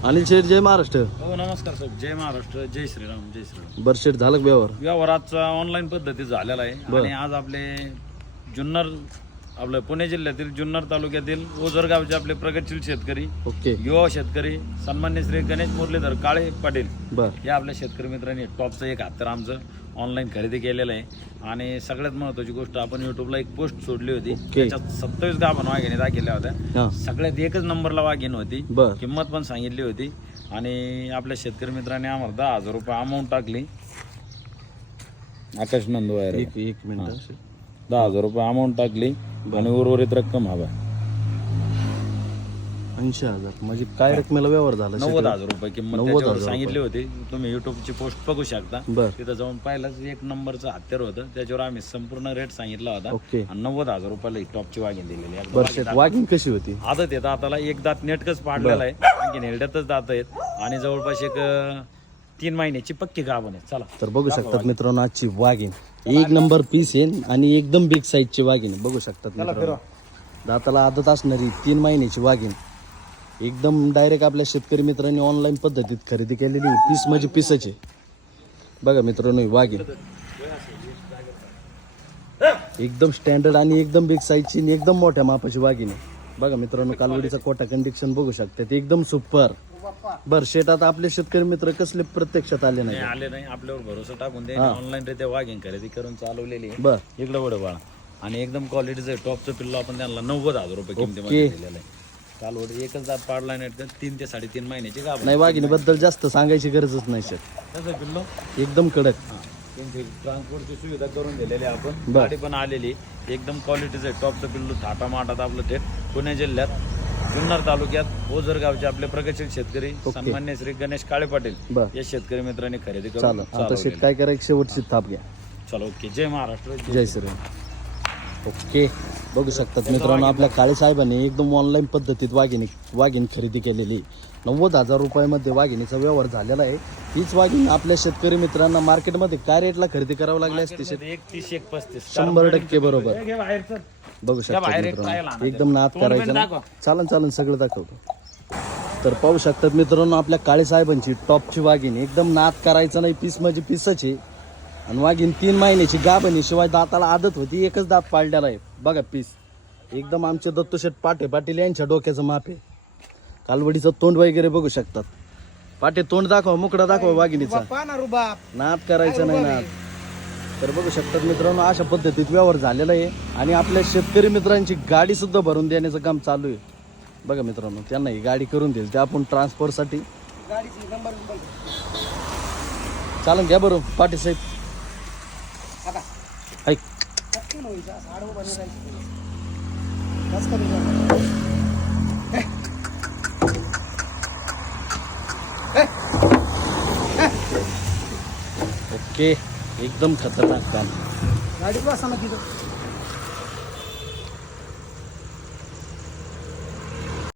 अनिल शेठ, जय महाराष्ट्र. हो नमस्कार साहेब. जय महाराष्ट्र, जय श्रीराम, जय श्रीराम. बर शेठ, झालं का व्यवहार? व्यवहार आजचा ऑनलाईन पद्धती झालेला आहे आणि आज आपले जुन्नर आपलं पुणे जिल्ह्यातील जुन्नर तालुक्यातील ओझर गावचे आपले प्रगतशील शेतकरी, ओके. युवा शेतकरी, सन्मान्य श्री गणेश मुरलीधर काळे पाटील बर. या आपल्या शेतकरी मित्रांनी टॉपचं एक हातर आमचं ऑनलाईन खरेदी केलेलं आहे. आणि सगळ्यात महत्त्वाची गोष्ट, आपण युट्यूबला एक पोस्ट सोडली होती, त्याच्यात 27 गाभण वाघिणी दाखवल्या होत्या. सगळ्यात एकच नंबरला वाघीण होती, किंमत पण सांगितली होती. आणि आपल्या शेतकरी मित्रांनी आम्हाला 10,000 रुपये अमाऊंट टाकली. आकाश नंदू आहे, एक मिनिट. 10,000 रुपये अमाऊंट टाकली आणि उर्वरित रक्कम हवा 80,000. म्हणजे काय रकमेला व्यवहार झाला? 90,000 रुपये किंमत त्याच्यावर सांगितली होती. तुम्ही युट्यूबची पोस्ट बघू शकता. तिथं जाऊन पाहिलंच एक नंबरचं हत्यार होतं, त्याच्यावर आम्ही संपूर्ण रेट सांगितला होता. आणि 90,000 रुपयाला ही टॉपची वाघीण दिलेली आहे. वाघीण कशी होती? आदत येतं आताला, एक दात नेटकच पाडलेला आहे, आणखी नेरड्यातच दात आहेत आणि जवळपास एक 3 महिन्याची पक्की गाभण आहे. चला तर बघू शकतात मित्रांनो, आजची वाघीण एक नंबर पीस आहे आणि एकदम बिग साईजची वाघीण बघू शकतात मित्रांनो. दाताला आदत असणारी 3 महिन्याची वाघीण एकदम डायरेक्ट आपल्या शेतकरी मित्रांनी ऑनलाईन पद्धतीत खरेदी केलेली. पीस म्हणजे पीसचे बघा मित्रांनो. वाघीण एकदम स्टँडर्ड आणि एकदम बिग साईजची आणि एकदम मोठ्या मापाची वाघीण आहे. बघा मित्रांनो, कालवडीचा कोटा कंडिक्शन बघू शकता, ते एकदम सुपर. बर शेतात आपले शेतकरी मित्र कसले प्रत्यक्षात आले नाही? आपल्यावर भरोसा टाकून ते ऑनलाईन रित्या वाघीण खरेदी करून चालवलेली आहे. बर. इकडे वड बाळा आणि एकदम क्वालिटीचं टॉपचं पिल्लो आपण त्यांना 90,000 रुपये किमतीमध्ये दिलेलं आहे. कालवड एकच दात पाडला नाही, 3 ते 3.5 महिन्याची गाभ नाही. वाघिणीबद्दल जास्त सांगायची गरजच नाही शेत. तसं पिल्लो एकदम कडक. त्यांची ट्रान्सपोर्टची सुविधा करून दिलेली आहे आपण. गाडी पण आलेली एकदम क्वालिटीचं टॉपचं पिल्लू थाटा माटात आपलं थेट पुणे जिल्ह्यात जुन्नर तालुक्यात ओझर गावचे आपले प्रगतशील शेतकरी सन्मान्य श्री गणेश काळे पाटील या शेतकरी मित्रांनी खरेदी करून आता शेत काय करायचं, शेवटची थाप घ्या. चला ओके. जय महाराष्ट्र, जय श्रीराम. ओके. बघू शकतात मित्रांनो, आपल्या काळे साहेबांनी एकदम ऑनलाईन पद्धतीत वाघीण खरेदी केलेली. 90,000 रुपयामध्ये वाघिणीचा व्यवहार झालेला आहे. हीच वाघीण आपल्या शेतकरी मित्रांना मार्केटमध्ये काय रेटला खरेदी करावं लागली असते? 31-35 100% बरोबर. बघू शकता मित्रांनो, एकदम नाद करायचं ना. चालन सगळं दाखवतो. तर पाहू शकतात मित्रांनो, आपल्या काळे साहेबांची टॉपची वाघीण एकदम नाद करायचं नाही. पीस म्हणजे पीसच आणि वाघीण 3 महिन्याची गाभणी, शिवाय दाताला आदत होती, एकच दात पाडलेला आहे. बघा पीस एकदम आमचे दत्तूशेठ पाटील यांच्या डोक्याचं माप आहे. कालवडीचं तोंड वगैरे बघू शकतात. पाटे तोंड दाखवा, मुकडा दाखवा वाघिणीचा. नाद करायचं नाही नाद. तर बघू शकतात मित्रांनो, अशा पद्धतीत व्यवहार झालेला आहे. आणि आपल्या शेतकरी मित्रांची गाडी सुद्धा भरून देण्याचं काम चालू आहे. बघा मित्रांनो, त्यांना ही गाडी करून देईल, ते आपण ट्रान्सपोर्टसाठी. चालन घ्या बरं पाटील साहेब. ऐक ओके. एकदम खतरनाक काम. गाडी बसा ना तिथं.